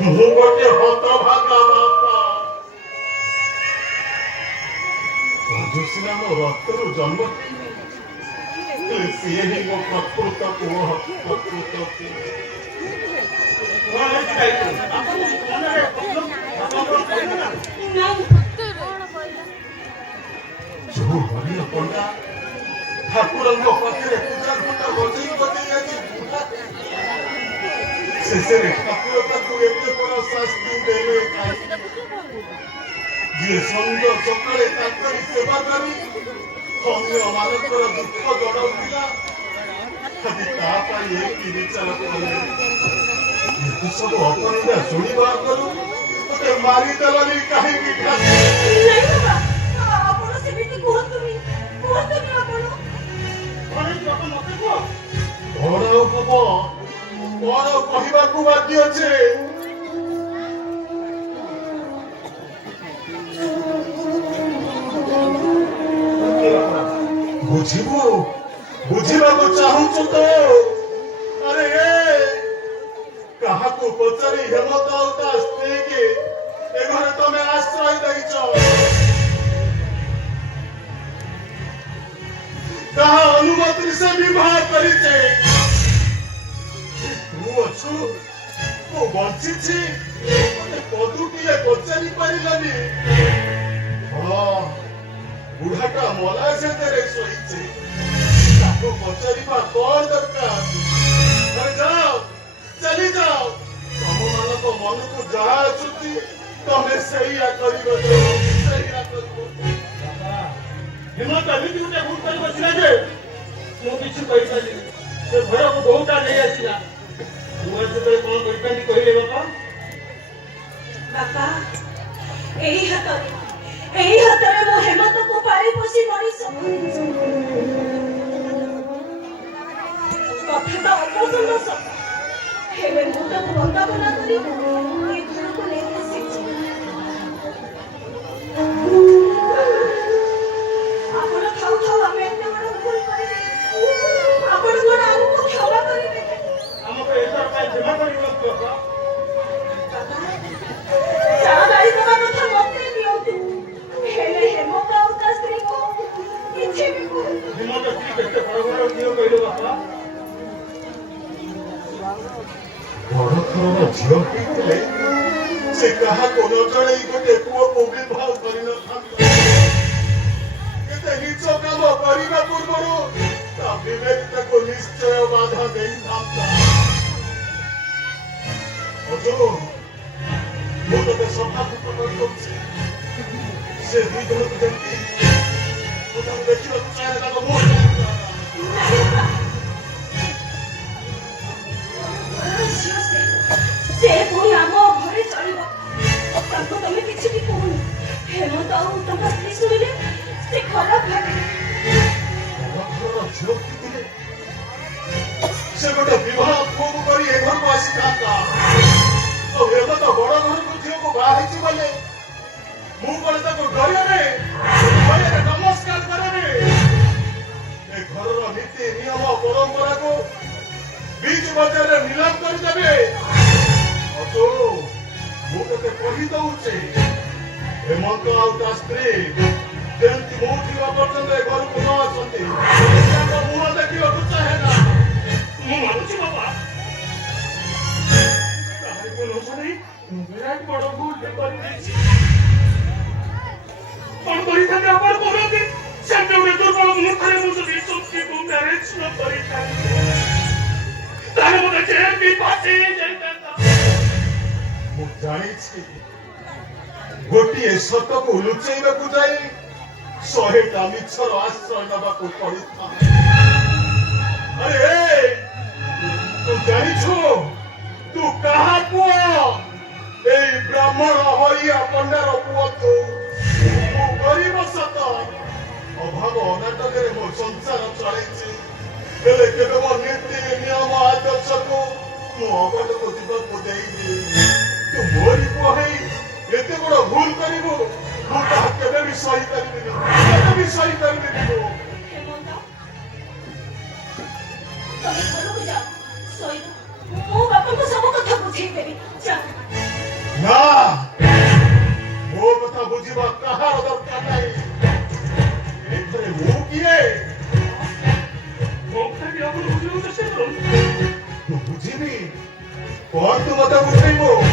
ମୁଁ ଗୋଟେ ହତଭାଗା ବାପା। ସିନା ମୋ ରକ୍ତରୁ ଜନ୍ମ ହେଇନି, ହେଲେ ସିଏ ହିଁ ମୋ ପ୍ରକୃତ ପୁଅ, ପ୍ରକୃତ ପୁଅ। ଯୋଉ ହରିଣ ପଣ୍ଡା ଠାକୁରଙ୍କ ପାଖରେ ପୂଜା ଘଣ୍ଟା ବଜେଇ ବଜେଇ ଆଜି ବୁଢା ଶେଷରେ ଠାକୁର ତାକୁ ଏତେ ବଡ ଶାସ୍ତି ଦେଲେ ଯିଏ ସଞ୍ଜ ସକାଳେ ତାଙ୍କରି ସେବା କରି ଅନ୍ୟମାନଙ୍କର ଦୁଃଖ ଜଣାଉଥିଲା, ଆଜି ତା ପାଇଁ ଏମିତି ବିଚାର କଲେ। ଏତେ ସବୁ ଅପନିନ୍ଦା ଶୁଣିବା ଆଗରୁ ମତେ ମାରିଦେଲନି କାହିଁକି? କଣ ଆଉ ହବ? କଣ ଆଉ କହିବାକୁ ବାକି ଅଛି? ବୁଝିବୁ, ବୁଝିବାକୁ ଚାହୁଁଛୁ ତ? ଆରେ କାହାକୁ ପଚାରି ହେମନ୍ତ ଆଉ ତା ସ୍ତ୍ରୀକି ଏ ଘରେ ତମେ ଆଶ୍ରୟ ଦେଇଛ? କାହା ଅନୁମତିରେ ସେ ବିବାହ କରିଛେ? ତୁ ଅଛୁ, ମୁଁ ବଞ୍ଚିଛି, ମତେ ପଦୁଟିଏ ପଚାରି ପାରିଲନି? ହଁ, ବୁଢାଟା ମଲା ସେଥିରେ ଶୋଇଛି, ତାକୁ ପଚାରିବା କଣ ଦରକାର? ଆରେ ଯାଅ, ଚାଲି ଯାଅ, ତମମାନଙ୍କ ମନକୁ ଯାହା ଆସୁଛି ତମେ ସେଇଆ କରିବ, ସେଇଆ କରିବ। ହେମନ୍ତ ଏମିତି ଗୋଟେ ଭୁଲ କରି ବସିଲା ଯେ ମୁଁ କିଛି କହିପାରିଲିନି। ସେ ଘରକୁ ବୋହୁଟା ନେଇ ଆସିଲା। ମୁଁ ସେତେବେଳେ କଣ କରିଥାନ୍ତି କହିଲେ ବାପା? ବାପା, ଏଇ ହାତରେ ମୁଁ ହେମନ୍ତକୁ ପାଳି ପୋଷି ମଣିଷ କଥାଟା ଅପସନ୍ଦ ସତ, ହେଲେ ମୁଁ ତାକୁ ବନ୍ଦାପନା କରି ଏ ଘରକୁ ନେଇ ଆସିଛି। ଆପଣ ଖାଉ ଖାଉ ଆମେ ଏତେ ବଡ଼ ଭୁଲ କରିବେ, ଆପଣ କଣ ଆମକୁ କ୍ଷମା କରିବେ? ଆମକୁ ଏଥର ପାଇଁ କ୍ଷମା କରିଦିଅନ୍ତୁ ବାପା। ଯାହା ଗାଳି ଦେବା କଥା ମତେ ଦିଅନ୍ତୁ, ହେଲେ ହେମନ୍ତ ଆଉ ତା ସ୍ତ୍ରୀକୁ କିଛି ବି କୁହନ୍ତୁ। ହେମନ୍ତ ସ୍ତ୍ରୀ କେତେ ବଡ ବଡ ଝିଅ କହିଲେ ବାପା? ବଡ ଘରର ଝିଅ ହେଇଥିଲେ ସେ କାହାକୁ ନ ଜଣେଇ ଗୋଟେ ପୁଅକୁ ବିବାହ କରିନଥାନ୍ତା। କେତେ ନୀଚ କାମ କରିବା ପୂର୍ବରୁ ତା ବିବେକ ତାକୁ ନିଶ୍ଚୟ ବାଧା ଦେଇଥାନ୍ତା। ମୁଁ ତତେ ସଫାସୁତୁରା କରିଦଉଛି, ସେ ଦୁଇ ଜଣକୁ ଯେମିତି ମୁଁ ତାକୁ ଦେଖିବାକୁ ଚାହେଁ, ତାକୁ ମୁଁ ସେ ପୁଣି ଆମ ଘରେ ଚଳିବ, ତାଙ୍କୁ ତମେ କିଛି ବି କହୁନି। ହେମନ୍ତ ଆଉ ତାଙ୍କ ସ୍ତ୍ରୀ ଶୁଣିଲେ ସେ ଖରାପ ଭାବିବେ। ଝିଅ ହେଇଥିଲେ ସେ ଗୋଟେ ବିବାହ ପୁଅକୁ କରି ଏ ଘରକୁ ଆସିଥାନ୍ତା। ଆଉ ଏବେ ତ ବଡ ଘରକୁ ଝିଅକୁ ବାହା ହେଇଛି ବୋଲେ ମୁଁ କଣ ତାକୁ ଡରିବି? ନମସ୍କାର କରିବି? ଏ ଘରର ନୀତି ନିୟମ ପରମ୍ପରାକୁ ବିଚ ବଜାରରେ ନିଲାମ କରିଦେବେ? ମୁଁ ତତେ କହିଦଉଛି, ହେମନ୍ତ ଆଉ ତା ସ୍ତ୍ରୀ ଯେମିତି ମୁଁ ଥିବା ପର୍ଯ୍ୟନ୍ତ ଏ ଘରକୁ ନ ଆସନ୍ତି, ତାଙ୍କ ମୁହଁ ଦେଖିବାକୁ ଚାହେଁ ନା। ମୁଁ ମାନୁଛି ବାପା, କାହାରିକୁ ନ ଶୁଣି ମୁଁ ବିରାଟ ବଡ ଭୁଲ କରିଦେଇଛି। କଣ କରିଥାନ୍ତି ଆପଣ କହୁଛନ୍ତି? ସେମିତି ଗୋଟେ ଦୁର୍ବଳ ମୂର୍ଖରେ ମୁଁ ଯଦି ସୃଷ୍ଟିକୁ ମ୍ୟାରେଜ ନ କରିଥାନ୍ତି ତାହେଲେ ମୋତେ ଜେଲ୍ ବି ଫାଶୀ ଯାଇଥାନ୍ତା। ମୁଁ ଜାଣିଛି ଗୋଟିଏ ସତକୁ ଲୁଚେଇବାକୁ ଯାଇ 100ଟା ମିଛର ଆଶ୍ରୟ ନେବାକୁ ପଡିଥାଏ। ଆରେ ତୁ ଜାଣିଛୁ ତୁ କାହା ପୁଅ? ଏଇ ବ୍ରାହ୍ମଣ ହରିଆ ପଣ୍ଡାର ପୁଅ ତୁ। ମୁଁ ଗରିବ ସତ, ଅଭାବ ଅନାଟନରେ ମୋ ସଂସାର ଚଳେଇଛି, ହେଲେ କେବେ ମୋ ନୀତି ନିୟମ ଆଦର୍ଶକୁ ମୁଁ ଅବାଟକୁ ଯିବାକୁ ଦେଇନି। ତୁ ମୋରି ପୁଅ ହେଇ ଏତେ ବଡ ଭୁଲ କରିବୁ, ମୁଁ ତାହା କେବେ ବି ସହିପାରିବିନି, କେବେ ବି ସହିପାରିବିନି। ହେମନ୍ତ, ତମେ ଘରକୁ ଯାଅ, ଶୋଇବ। ମୁଁ ବାପାଙ୍କୁ ସବୁ କଥା ବୁଝେଇଦେବି। ଯାଅ। କଣ ତୁ ମତେ ବୁଝେଇବୁ?